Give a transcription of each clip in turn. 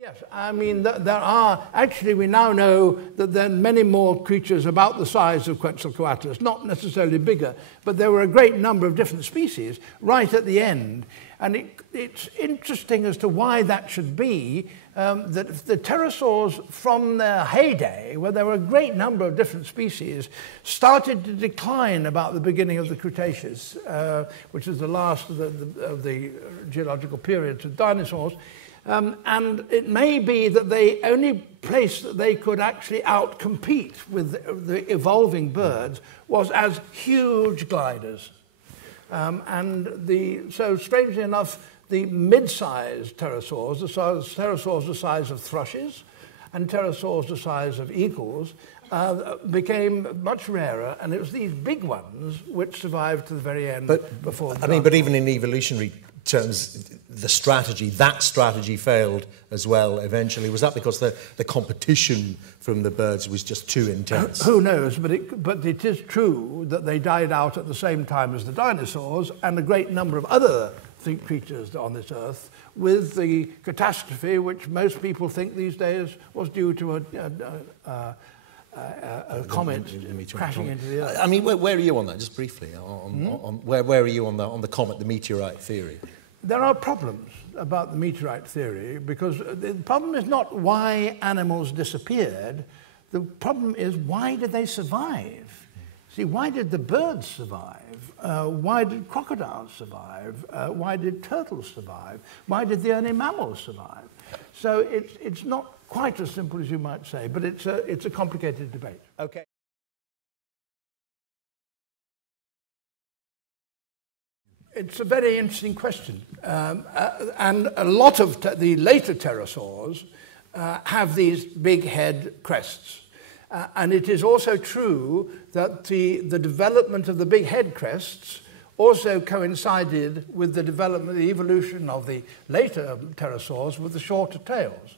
Yes, I mean, there are, actually we now know that there are many more creatures about the size of Quetzalcoatlus, not necessarily bigger, but there were a great number of different species right at the end. And it's interesting as to why that should be, that the pterosaurs from their heyday, where there were a great number of different species, started to decline about the beginning of the Cretaceous, which is the last of the geological periods of dinosaurs. And it may be that the only place that they could actually outcompete with the evolving birds was as huge gliders. So strangely enough, the mid-sized pterosaurs, the pterosaurs the size of thrushes and pterosaurs the size of eagles, became much rarer, and it was these big ones which survived to the very end. But even in evolutionary terms, that strategy failed as well eventually. Was that because the competition from the birds was just too intense? Who knows, but it is true that they died out at the same time as the dinosaurs and a great number of other creatures on this earth, with the catastrophe which most people think these days was due to a comet crashing into the earth. I mean, where are you on that, just briefly? Where are you on the comet, the meteorite theory? There are problems about the meteorite theory, because the problem is not why animals disappeared. The problem is, why did they survive? See, why did the birds survive? Why did crocodiles survive? Why did turtles survive? Why did the early mammals survive? So it's not quite as simple as you might say, but it's a complicated debate. Okay. It's a very interesting question. And a lot of the later pterosaurs have these big head crests. And it is also true that the development of the big head crests also coincided with the development, the evolution of the later pterosaurs with the shorter tails.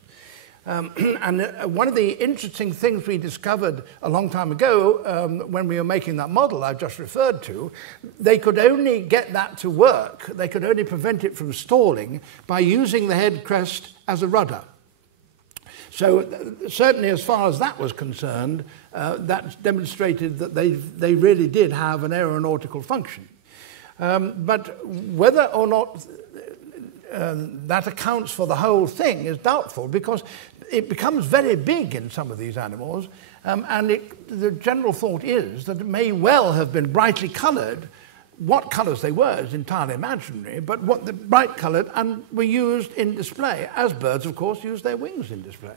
And one of the interesting things we discovered a long time ago, when we were making that model I just referred to, they could only get that to work, they could only prevent it from stalling by using the head crest as a rudder. So certainly as far as that was concerned, that demonstrated that they really did have an aeronautical function. But whether or not that accounts for the whole thing is doubtful, because it becomes very big in some of these animals, and the general thought is that it may well have been brightly coloured. What colours they were is entirely imaginary, but what the bright coloured and were used in display, as birds, of course, use their wings in display.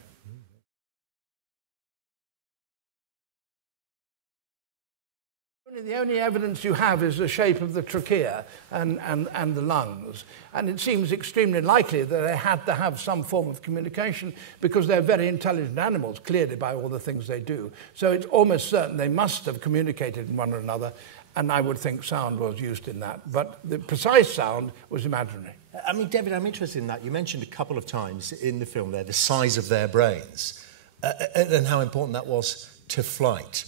The only evidence you have is the shape of the trachea and the lungs. And it seems extremely likely that they had to have some form of communication, because they're very intelligent animals, clearly, by all the things they do. So it's almost certain they must have communicated with one another, and I would think sound was used in that. But the precise sound was imaginary. I mean, David, I'm interested in that. You mentioned a couple of times in the film there the size of their brains and how important that was to flight,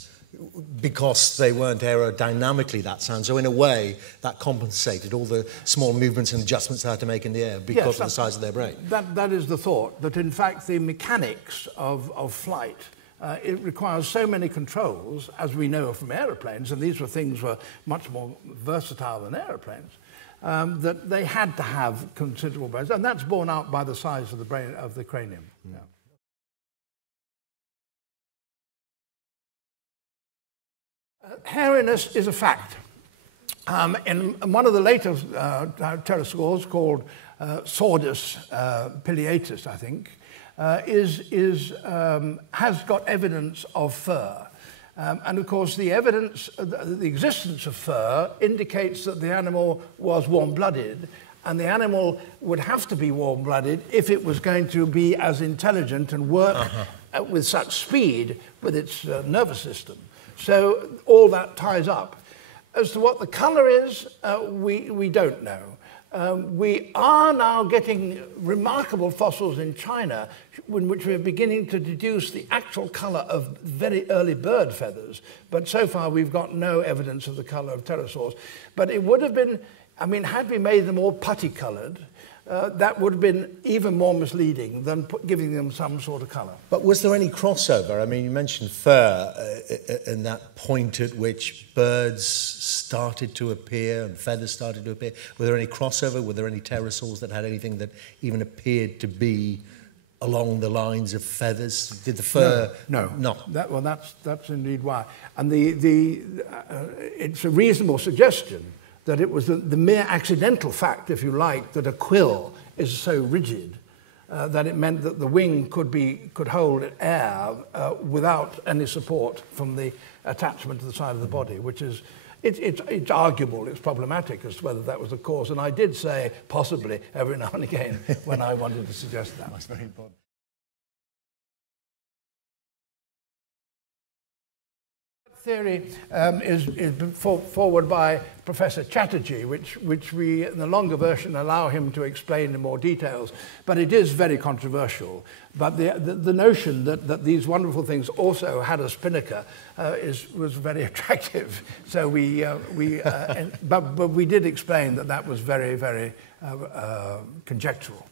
because they weren't aerodynamically that sound. So in a way, that compensated all the small movements and adjustments they had to make in the air because of the size of their brain. That is the thought, that in fact the mechanics of flight, it requires so many controls, as we know from aeroplanes, and these were much more versatile than aeroplanes, that they had to have considerable brains, and that's borne out by the size of the brain, of the cranium. Mm. Yeah. Hairiness is a fact. In one of the later pterosaurs, called Saurus pileatus, I think, has got evidence of fur. And of course, the existence of fur indicates that the animal was warm-blooded, and the animal would have to be warm-blooded if it was going to be as intelligent and work with such speed with its nervous system. So all that ties up. As to what the colour is, we don't know. We are now getting remarkable fossils in China in which we're beginning to deduce the actual colour of very early bird feathers. But so far we've got no evidence of the colour of pterosaurs. But it would have been, I mean, had we made them all putty-coloured, that would have been even more misleading than giving them some sort of colour. But was there any crossover? I mean, you mentioned fur and that point at which birds started to appear and feathers started to appear. Were there any crossover? Were there any pterosaurs that had anything that even appeared to be along the lines of feathers? Did the fur... No. That's indeed why. And it's a reasonable suggestion that it was the mere accidental fact, if you like, that a quill is so rigid that it meant that the wing could hold air without any support from the attachment to the side of the body, which is it's arguable, it's problematic as to whether that was the cause. And I did say possibly every now and again when I wanted to suggest that. That's very important. Theory is forward by Professor Chatterjee, which we, in the longer version, allow him to explain in more details. But it is very controversial. But the notion that these wonderful things also had a spinnaker was very attractive. So but we did explain that was very, very conjectural.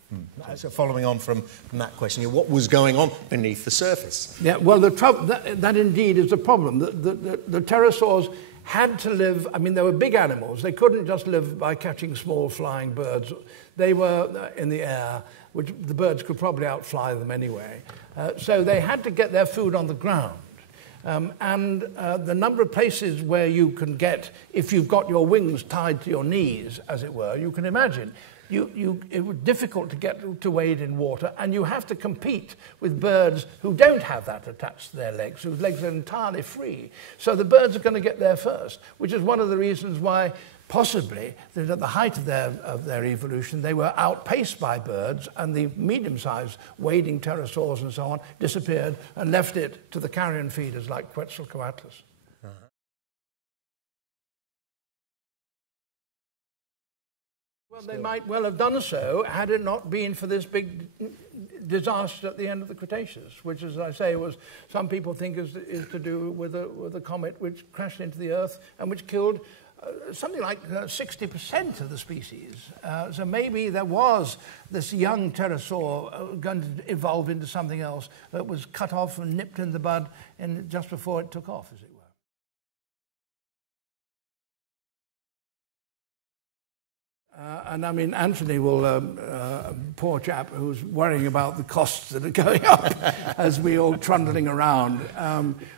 So following on from that question, what was going on beneath the surface? Yeah, well, that indeed is the problem. The pterosaurs had to live, I mean, they were big animals. They couldn't just live by catching small flying birds. They were in the air, which the birds could probably outfly them anyway. So they had to get their food on the ground. And the number of places where you can get, if you've got your wings tied to your knees, as it were, you can imagine, it was difficult to get to wade in water, and you have to compete with birds who don't have that attached to their legs, whose legs are entirely free. So the birds are going to get there first, which is one of the reasons why possibly that at the height of their evolution they were outpaced by birds, and the medium-sized wading pterosaurs and so on disappeared and left it to the carrion feeders like Quetzalcoatlus. Well, they might well have done so had it not been for this big disaster at the end of the Cretaceous, which, as I say, was some people think is to do with a comet which crashed into the Earth and which killed something like 60% of the species. So maybe there was this young pterosaur going to evolve into something else that was cut off and nipped in the bud just before it took off, as it were. And I mean, Anthony will, poor chap, who's worrying about the costs that are going up as we all trundling around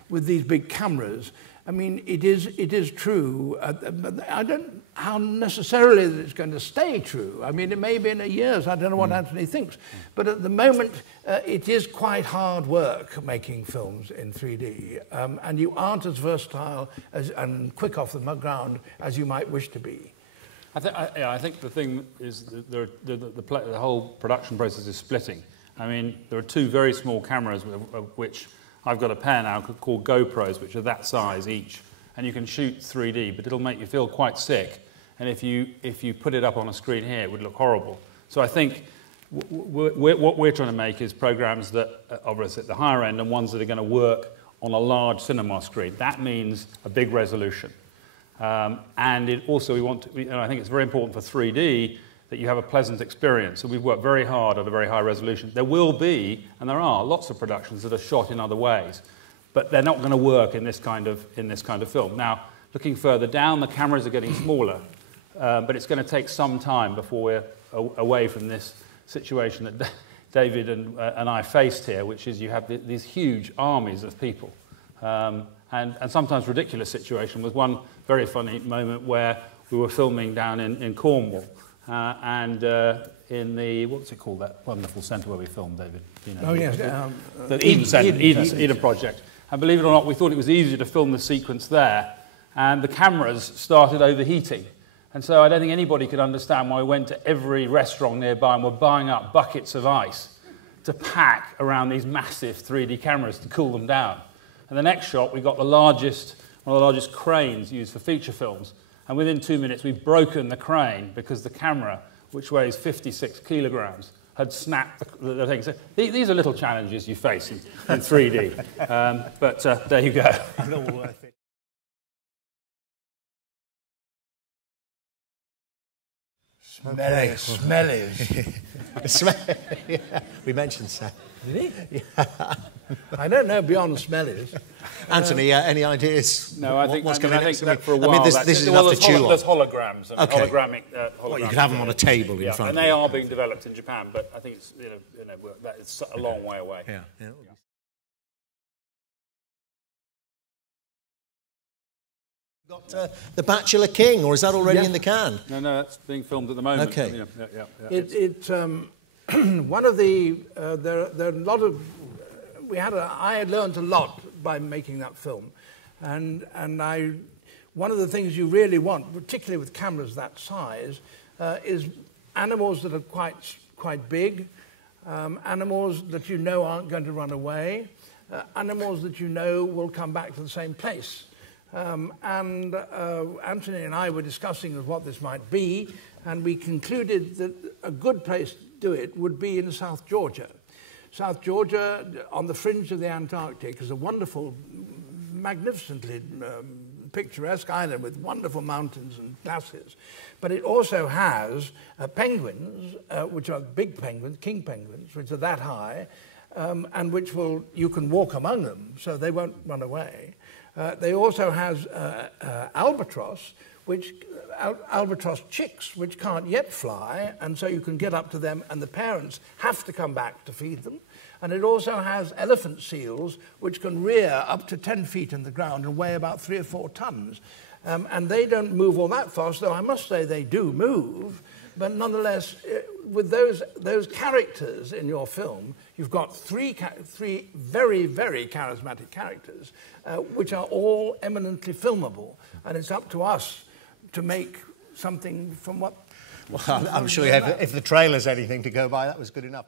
with these big cameras. I mean, it is true, but I don't know how necessarily that it's going to stay true. I mean, it may be in a year's, I don't know what Anthony thinks. But at the moment, it is quite hard work making films in 3D. And you aren't as versatile and quick off the ground as you might wish to be. I think the thing is that the whole production process is splitting. I mean, there are two very small cameras, of which I've got a pair now called GoPros, which are that size each, and you can shoot 3D, but it'll make you feel quite sick. And if you put it up on a screen here, it would look horrible. So I think what we're trying to make is programs that are obviously at the higher end and ones that are going to work on a large cinema screen. That means a big resolution. And it also, I think it's very important for 3D that you have a pleasant experience. So we've worked very hard at a very high resolution. There will be, and there are, lots of productions that are shot in other ways, but they're not going to work in this kind of film. Now, looking further down, the cameras are getting smaller, but it's going to take some time before we're away from this situation that David and I faced here, which is you have these huge armies of people. And sometimes ridiculous situation. Was one very funny moment where we were filming down in Cornwall, and in the, what's it called, that wonderful centre where we filmed, David? You know, oh, yes. The Eden Project. And believe it or not, we thought it was easier to film the sequence there, and the cameras started overheating. And so I don't think anybody could understand why we went to every restaurant nearby and were buying up buckets of ice to pack around these massive 3D cameras to cool them down. And the next shot, we got one of the largest cranes used for feature films. And within 2 minutes, we've broken the crane because the camera, which weighs 56 kilograms, had snapped the thing. So these are little challenges you face in 3D. But there you go. All worth it. Smellies. Yeah, we mentioned Sam. Did he? Yeah. I don't know beyond Smellies. Anthony, any ideas? No, I think, what's I coming think next? that for a while. I mean, this is enough to chew on. There's holograms. And Okay. hologramic. Well, you could have them on a table in front and of they you. are being developed in Japan, but I think it's that is a long way away. Yeah. Got The Bachelor King, or is that already in the can? No, that's being filmed at the moment. Okay. It's one of the there are a lot of I had learned a lot by making that film, and one of the things you really want, particularly with cameras that size, is animals that are quite big, animals that you know aren't going to run away, animals that you know will come back to the same place. And Anthony and I were discussing what this might be, and we concluded that a good place to do it would be in South Georgia. South Georgia, on the fringe of the Antarctic, is a wonderful, magnificently picturesque island with wonderful mountains and glaciers. But it also has penguins, which are big penguins, king penguins, which are that high, and which you can walk among them, so they won't run away. They also has albatross, albatross chicks, which can't yet fly, and so you can get up to them, and the parents have to come back to feed them. And it also has elephant seals, which can rear up to 10 feet in the ground and weigh about 3 or 4 tons. And they don't move all that fast, though I must say they do move. But nonetheless, with those characters in your film, you've got three very, very charismatic characters, which are all eminently filmable. And it's up to us to make something from what... Well, I'm sure if the trailer's anything to go by, that was good enough.